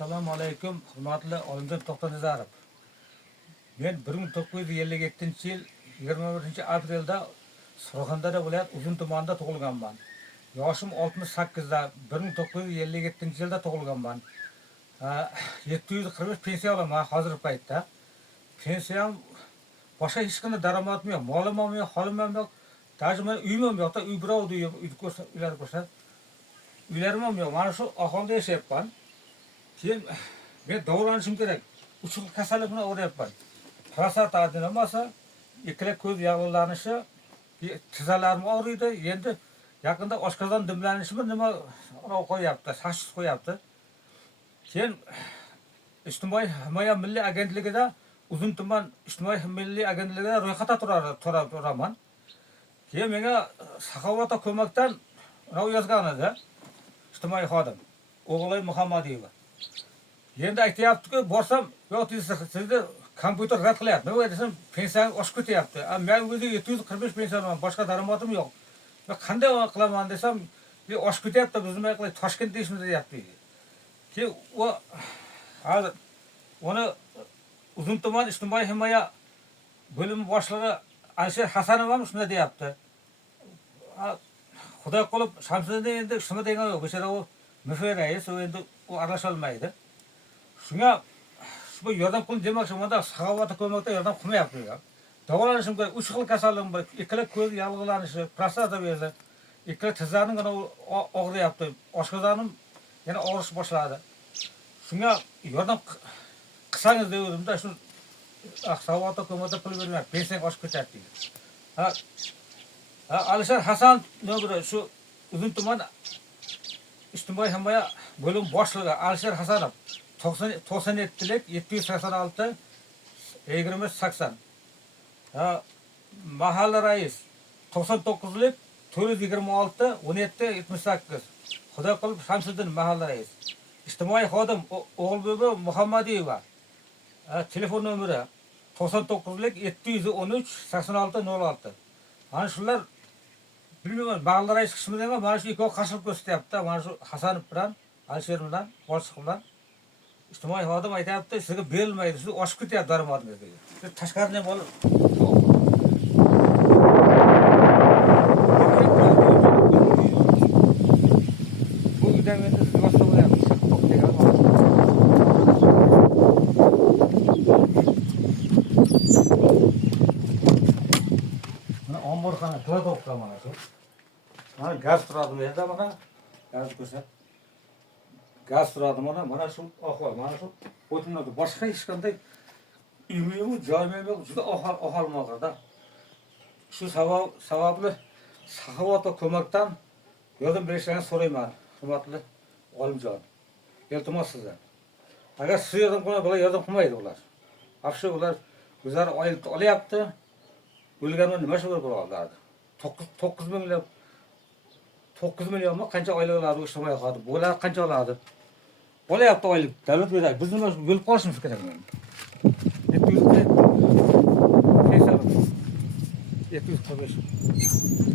Assalomu alaykum, hurmatli Olimjon To'xtanazarov. Men 1957-yil 21-aprelda Surxondaryo viloyat Uzun tumanida tug'ilganman. Yoshim 68da 1957-yilda tug'ilganman. 745 pensiya olaman hozirgi paytda. Pensiyam boshqa hech qanday daromadim yo'q, molim ham yo'q, holim ham yo'q. Даже men uyim ham yo'q, uy birovdi uylar ko'rsa. Uylarim ham yo'q. Mana shu ahvolda yashayapman. Keyin men davolanishim kerak. 3 xil kasallik bilan o'rayapman. Prostat adenomasi, ikkala ko'z yog'lanishi, tizzalarim og'riydi. Endi yaqinda oshqozon dimlanishimi nima qo'yapti, tashxis qo'yapti. Keyin ijtimoiy himoya milliy agentligida Uzun tuman ijtimoiy milliy agentligida ro'yxatda turaman. Keyin menga Saxovat ko'makdan yozgan edi ijtimoiy xodim O'g'loy Muhammadiyeva. Endi aytayapti-ku, borsam, yo'q sizni kompyuter rad qilyapti. Nima desam, pensiyam oshib ketyapti. Men o'zi 745 pensiyaman, boshqa daromadim yo'q. Men qanday qilaman desam, oshib ketyapti, biz nima qilay, Toshkent deyishimiz deyapti. Keyin hozir uni Uzun tuman ijtimoiy himoya bo'limi boshlig'i Alisher Hasanov ham shunday deyapti. Xudo qolib, Shamsiddin endi shuni degan yo'q, o'sha u MFR rais, u endi u aralasha olmaydi. Shunga bu yordam qilib demoqchiman-da, Saxovat ko'makda yordam qilmayapti. Davolanishim kerak, 3 xil kasalligim bor. Ikkala ko'z yallig'lanishi, prostata bezi, ikkala tizzarim og'riyapti. Oshqozonim yana og'rish boshladi. Shunga yordam qilsangiz dedim-da, shu Saxovat ko'makda pul bermay, pensiyam oshib ketyapti. Alisher Hasan nomeri shu Uzun tuman ijtimoiy himoya bo'lim boshlig'i Alisher Hasanov 97lik 786 2080. Mahalla rais 99lik 426 1778. Xudo qilib Shamsiddin mahalla rais. İjtimoiy xodim O'g'ilbobo Muhammadiyeva. Telefon nomeri 99lik 713 8606. Mana shular bilmayman, mahalla rais qismida emas, mana shu ikkovi qarshilik ko'rsatyapti. Mana shu Hasanov bilan, Alisher bilan, boshliq bilan ijtimoiy xodim aytayapti, sizga berilmaydi, siz oshib ketyapti daromadingiz dedi. Tashqaridan ham olib bu uydan endi boshqa bo'lyapti. Mana omborxona, kladovka mana shu. Mana gaz turadi bu yerda, mana gaz ko'rsat. Gaz turadi mana shu ahvol, mana shu o'tinadi. Boshqa hech qanday uyim, joyim yo'q, juda ahvolmoqda. Shu sababli Saxovat ko'makdan yordam berishlarini so'rayman, hurmatli Olimjon. Iltimos sizdan. Agar siz yordam qilmay, bular yordam qilmaydi ular. Afsu ular o'zlari oylik olyapti. O'lganlar nima shu bo'ladi? 9 millionmi qancha oylik oladi ijtimoiy xodim? Bular qancha oladi? Olyapti oylik, davlat beradi. Biz nima bo'lib qolishimiz kerak men. 745.